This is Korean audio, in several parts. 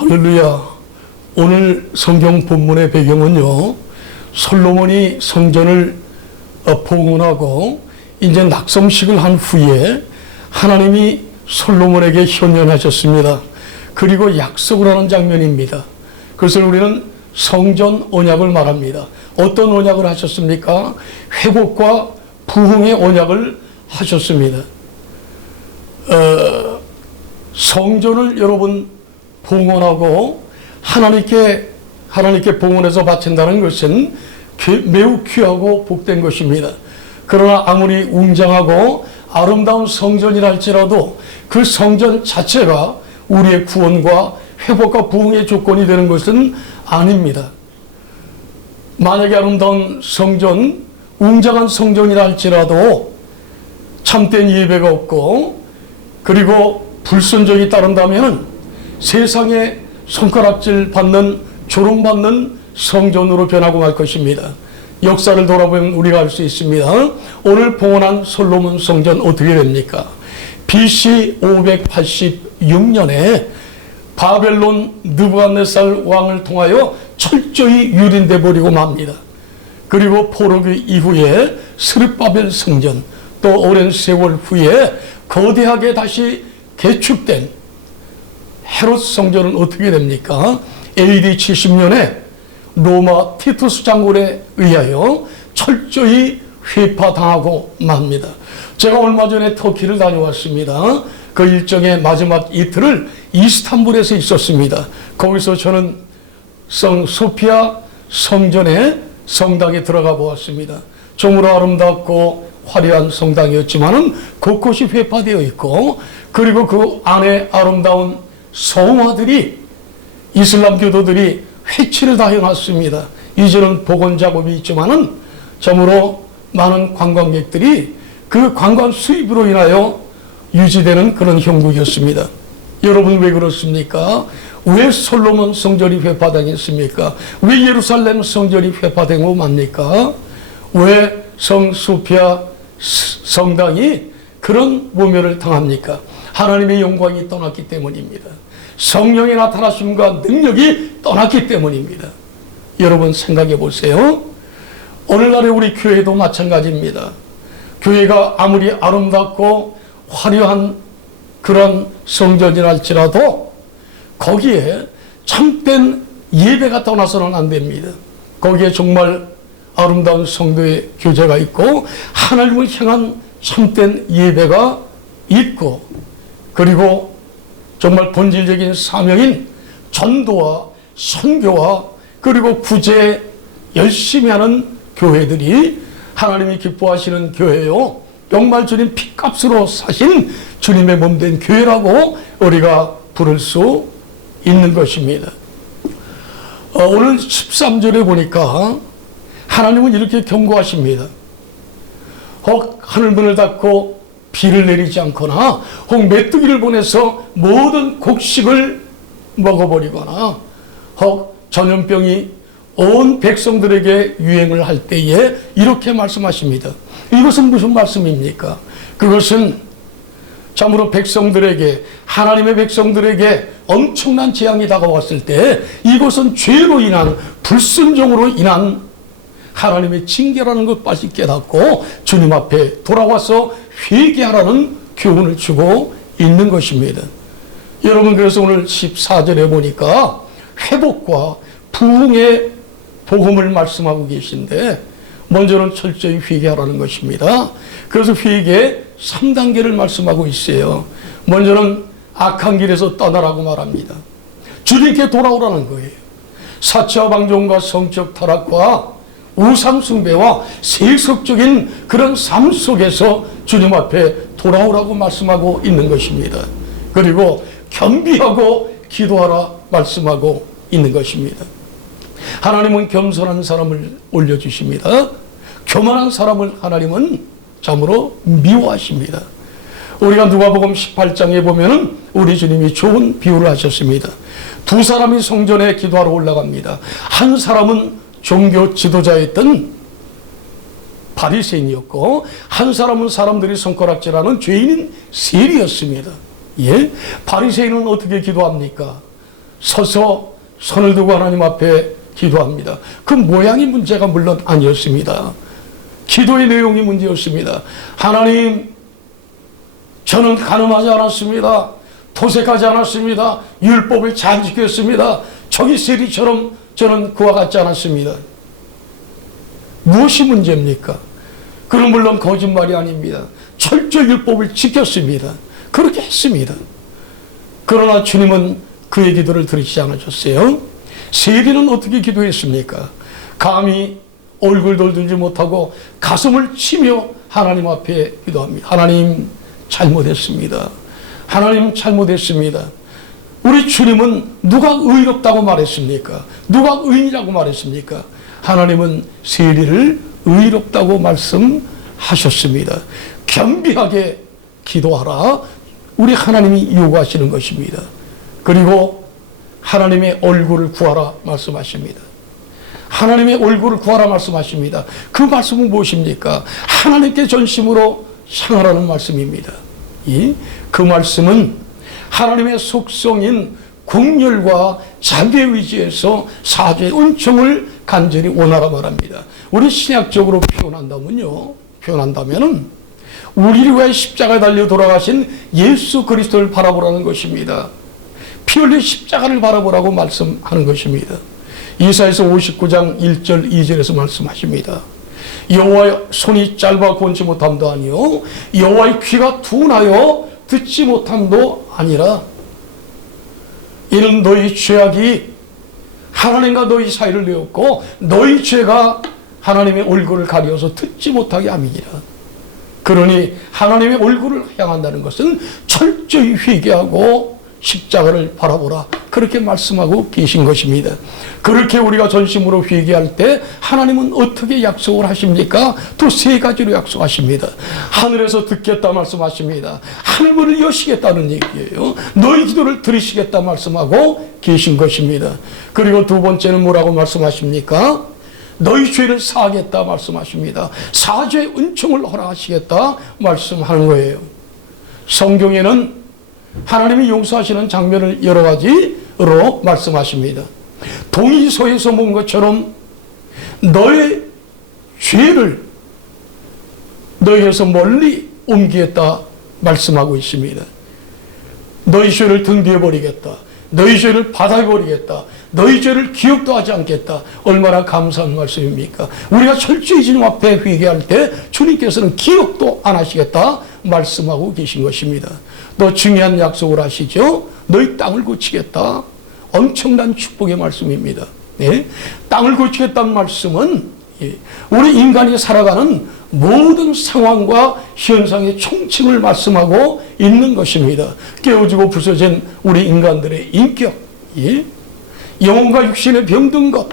할렐루야. 오늘 성경 본문의 배경은요, 솔로몬이 성전을 봉헌하고 이제 낙성식을 한 후에 하나님이 솔로몬에게 현현하셨습니다. 그리고 약속을 하는 장면입니다. 그것을 우리는 성전 언약을 말합니다. 어떤 언약을 하셨습니까? 회복과 부흥의 언약을 하셨습니다. 성전을 여러분 봉헌하고 하나님께 봉헌해서 바친다는 것은 매우 귀하고 복된 것입니다. 그러나 아무리 웅장하고 아름다운 성전이라 할지라도 그 성전 자체가 우리의 구원과 회복과 부흥의 조건이 되는 것은 아닙니다. 만약에 아름다운 성전, 웅장한 성전이라 할지라도 참된 예배가 없고 그리고 불순종이 따른다면 세상에 손가락질 받는, 조롱받는 성전으로 변하고 말 것입니다. 역사를 돌아보면 우리가 알 수 있습니다. 오늘 봉헌한 솔로몬 성전 어떻게 됩니까? BC 586년에 바벨론 느부갓네살 왕을 통하여 철저히 유린돼 버리고 맙니다. 그리고 포로기 이후에 스룹바벨 성전, 또 오랜 세월 후에 거대하게 다시 개축된 헤롯 성전은 어떻게 됩니까? AD 70년에 로마 티투스 장군에 의하여 철저히 회파당하고 맙니다. 제가 얼마 전에 터키를 다녀왔습니다. 그 일정의 마지막 이틀을 이스탄불에서 있었습니다. 거기서 저는 성 소피아 성전의 성당에 들어가 보았습니다. 정말 아름답고 화려한 성당이었지만은 곳곳이 회파되어 있고, 그리고 그 안에 아름다운 성화들이 이슬람 교도들이 회치를 다 해놨습니다. 이제는 복원 작업이 있지만은 참으로 많은 관광객들이 그 관광 수입으로 인하여 유지되는 그런 형국이었습니다. 여러분 왜 그렇습니까? 왜 솔로몬 성전이 회파당했습니까? 왜 예루살렘 성전이 회파되고 맙니까? 왜 성 소피아 성당이 그런 모멸을 당합니까? 하나님의 영광이 떠났기 때문입니다. 성령의 나타나심과 능력이 떠났기 때문입니다. 여러분 생각해 보세요. 오늘날의 우리 교회도 마찬가지입니다. 교회가 아무리 아름답고 화려한 그런 성전이라 할지라도 거기에 참된 예배가 떠나서는 안 됩니다. 거기에 정말 아름다운 성도의 교제가 있고 하나님을 향한 참된 예배가 있고, 그리고 정말 본질적인 사명인 전도와 선교와 그리고 구제 열심히 하는 교회들이 하나님이 기뻐하시는 교회요, 정말 주님 피값으로 사신 주님의 몸된 교회라고 우리가 부를 수 있는 것입니다. 오늘 13절에 보니까 하나님은 이렇게 경고하십니다. 혹 하늘문을 닫고 비를 내리지 않거나 혹 메뚜기를 보내서 모든 곡식을 먹어버리거나 혹 전염병이 온 백성들에게 유행을 할 때에 이렇게 말씀하십니다. 이것은 무슨 말씀입니까? 그것은 참으로 백성들에게, 하나님의 백성들에게 엄청난 재앙이 다가왔을 때 이것은 죄로 인한, 불순종으로 인한 하나님의 징계라는 것 빨리 깨닫고 주님 앞에 돌아와서 회개하라는 교훈을 주고 있는 것입니다. 여러분, 그래서 오늘 14절에 보니까 회복과 부흥의 복음을 말씀하고 계신데 먼저는 철저히 회개하라는 것입니다. 그래서 회개 3단계를 말씀하고 있어요. 먼저는 악한 길에서 떠나라고 말합니다. 주님께 돌아오라는 거예요. 사치와 방종과 성적 타락과 우상 숭배와 세속적인 그런 삶 속에서 주님 앞에 돌아오라고 말씀하고 있는 것입니다. 그리고 겸비하고 기도하라 말씀하고 있는 것입니다. 하나님은 겸손한 사람을 올려주십니다. 교만한 사람을 하나님은 참으로 미워하십니다. 우리가 누가복음 18장에 보면은 우리 주님이 좋은 비유를 하셨습니다. 두 사람이 성전에 기도하러 올라갑니다. 한 사람은 종교 지도자였던 바리새인이었고 한 사람은 사람들이 손가락질하는 죄인인 세리였습니다. 예? 바리새인은 어떻게 기도합니까? 서서 손을 두고 하나님 앞에 기도합니다. 그 모양이 문제가 물론 아니었습니다. 기도의 내용이 문제였습니다. 하나님, 저는 간음하지 않았습니다. 도색하지 않았습니다. 율법을 잘 지켰습니다. 저기 세리처럼 저는 그와 같지 않았습니다. 무엇이 문제입니까? 그건 물론 거짓말이 아닙니다. 철저히 율법을 지켰습니다. 그렇게 했습니다. 그러나 주님은 그의 기도를 들으시지 않으셨어요. 세리는 어떻게 기도했습니까? 감히 얼굴도 들지 못하고 가슴을 치며 하나님 앞에 기도합니다. 하나님, 잘못했습니다. 하나님, 잘못했습니다. 우리 주님은 누가 의롭다고 말했습니까? 누가 의인이라고 말했습니까? 하나님은 세리를 의롭다고 말씀하셨습니다. 겸비하게 기도하라. 우리 하나님이 요구하시는 것입니다. 그리고 하나님의 얼굴을 구하라 말씀하십니다. 하나님의 얼굴을 구하라 말씀하십니다. 그 말씀은 무엇입니까? 하나님께 전심으로 향하라는 말씀입니다. 그 말씀은 하나님의 속성인 궁렬과 자비의 의지에서 사죄의 은총을 간절히 원하라 말합니다. 우리 신약적으로 표현한다면은 우리를 위해 십자가에 달려 돌아가신 예수 그리스도를 바라보라는 것입니다. 피 흘린 십자가를 바라보라고 말씀하는 것입니다. 이사야서 59장 1절 2절에서 말씀하십니다. 여호와의 손이 짧아 권치 못함도 아니요 여호와의 귀가 둔하여 듣지 못함도 아니라 이는 너희 죄악이 하나님과 너희 사이를 내었고 너희 죄가 하나님의 얼굴을 가려서 듣지 못하게 함이니라. 그러니 하나님의 얼굴을 향한다는 것은 철저히 회개하고 십자가를 바라보라, 그렇게 말씀하고 계신 것입니다. 그렇게 우리가 전심으로 회개할 때 하나님은 어떻게 약속을 하십니까? 또 세 가지로 약속하십니다. 하늘에서 듣겠다 말씀하십니다. 하늘문을 여시겠다는 얘기예요. 너희 기도를 들으시겠다 말씀하고 계신 것입니다. 그리고 두 번째는 뭐라고 말씀하십니까? 너희 죄를 사하겠다 말씀하십니다. 사죄의 은총을 허락하시겠다 말씀하는 거예요. 성경에는 하나님이 용서하시는 장면을 여러 가지로 말씀하십니다. 동이소에서 본 것처럼 너의 죄를 너희에서 멀리 옮기겠다 말씀하고 있습니다. 너희 죄를 등 뒤에 버리겠다. 너희 죄를 바다에 버리겠다. 너희 죄를 기억도 하지 않겠다. 얼마나 감사한 말씀입니까? 우리가 철저히 주님 앞에 회개할 때 주님께서는 기억도 안 하시겠다 말씀하고 계신 것입니다. 또 중요한 약속을 하시죠. 너희 땅을 고치겠다. 엄청난 축복의 말씀입니다. 예? 땅을 고치겠다는 말씀은 우리 인간이 살아가는 모든 상황과 현상의 총칭을 말씀하고 있는 것입니다. 깨어지고 부서진 우리 인간들의 인격, 영혼과 육신의 병든 것,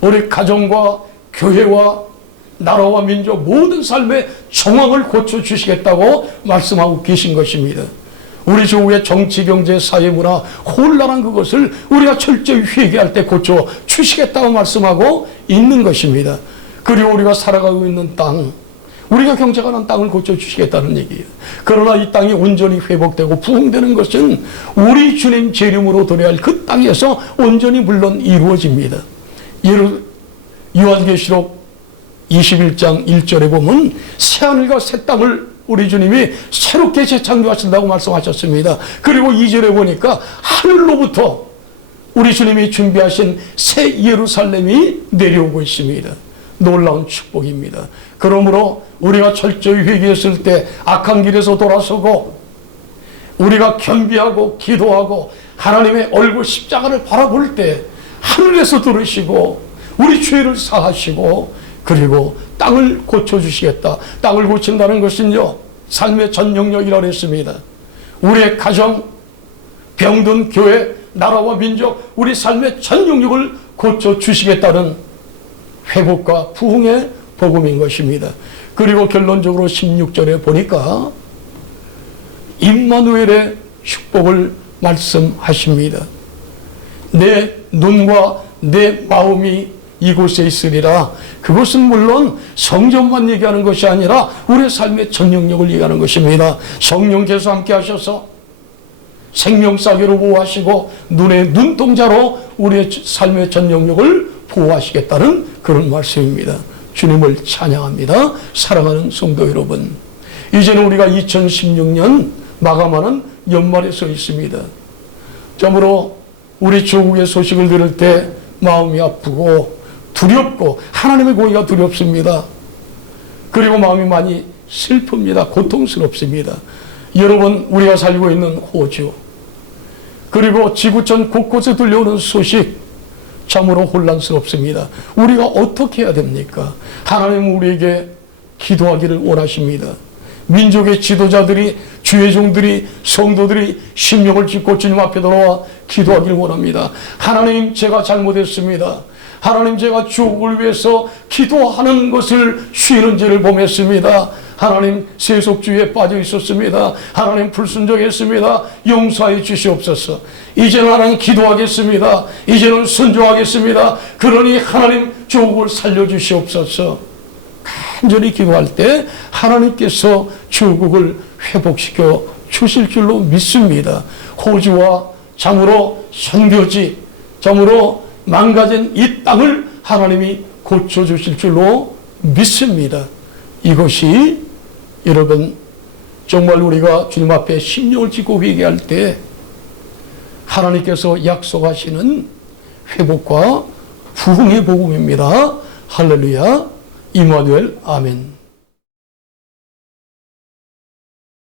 우리 가정과 교회와 나라와 민족 모든 삶의 정황을 고쳐주시겠다고 말씀하고 계신 것입니다. 우리 조국의 정치, 경제, 사회, 문화 혼란한 그것을 우리가 철저히 회개할 때 고쳐주시겠다고 말씀하고 있는 것입니다. 그리고 우리가 살아가고 있는 땅, 우리가 경작하는 땅을 고쳐주시겠다는 얘기예요. 그러나 이 땅이 온전히 회복되고 부흥되는 것은 우리 주님 재림으로 도래할 그 땅에서 온전히 물론 이루어집니다. 요한계시록 21장 1절에 보면 새하늘과 새 땅을 우리 주님이 새롭게 재창조하신다고 말씀하셨습니다. 그리고 2절에 보니까 하늘로부터 우리 주님이 준비하신 새 예루살렘이 내려오고 있습니다. 놀라운 축복입니다. 그러므로 우리가 철저히 회개했을 때 악한 길에서 돌아서고 우리가 겸비하고 기도하고 하나님의 얼굴 십자가를 바라볼 때 하늘에서 들으시고 우리 죄를 사하시고 그리고 땅을 고쳐주시겠다. 땅을 고친다는 것은요, 삶의 전 영역이라고 했습니다. 우리의 가정, 병든 교회, 나라와 민족, 우리 삶의 전 영역을 고쳐주시겠다는 회복과 부흥의 복음인 것입니다. 그리고 결론적으로 16절에 보니까 임마누엘의 축복을 말씀하십니다. 내 눈과 내 마음이 이곳에 있으리라. 그것은 물론 성전만 얘기하는 것이 아니라 우리의 삶의 전 영역을 얘기하는 것입니다. 성령께서 함께 하셔서 생명싸개로 보호하시고 눈의 눈동자로 우리의 삶의 전 영역을 보호하시겠다는 그런 말씀입니다. 주님을 찬양합니다. 사랑하는 성도 여러분, 이제는 우리가 2016년 마감하는 연말에 서 있습니다. 참으로 우리 조국의 소식을 들을 때 마음이 아프고 두렵고 하나님의 공의가 두렵습니다. 그리고 마음이 많이 슬픕니다. 고통스럽습니다. 여러분, 우리가 살고 있는 호주, 그리고 지구촌 곳곳에 들려오는 소식 참으로 혼란스럽습니다. 우리가 어떻게 해야 됩니까? 하나님은 우리에게 기도하기를 원하십니다. 민족의 지도자들이, 주의 종들이, 성도들이 심령을 짚고 주님 앞에 돌아와 기도하기를 원합니다. 하나님, 제가 잘못했습니다. 하나님, 제가 조국을 위해서 기도하는 것을 쉬는 죄를 범했습니다. 하나님, 세속주의에 빠져 있었습니다. 하나님, 불순종했습니다. 용서해 주시옵소서. 이제는 하나님 기도하겠습니다. 이제는 순종하겠습니다. 그러니 하나님, 조국을 살려주시옵소서. 간절히 기도할 때 하나님께서 조국을 회복시켜 주실 줄로 믿습니다. 호주와 참으로 선교지, 참으로 망가진 이 땅을 하나님이 고쳐주실 줄로 믿습니다. 이것이 여러분, 정말 우리가 주님 앞에 심령을 찢고 회개할 때 하나님께서 약속하시는 회복과 부흥의 복음입니다. 할렐루야, 임마누엘, 아멘.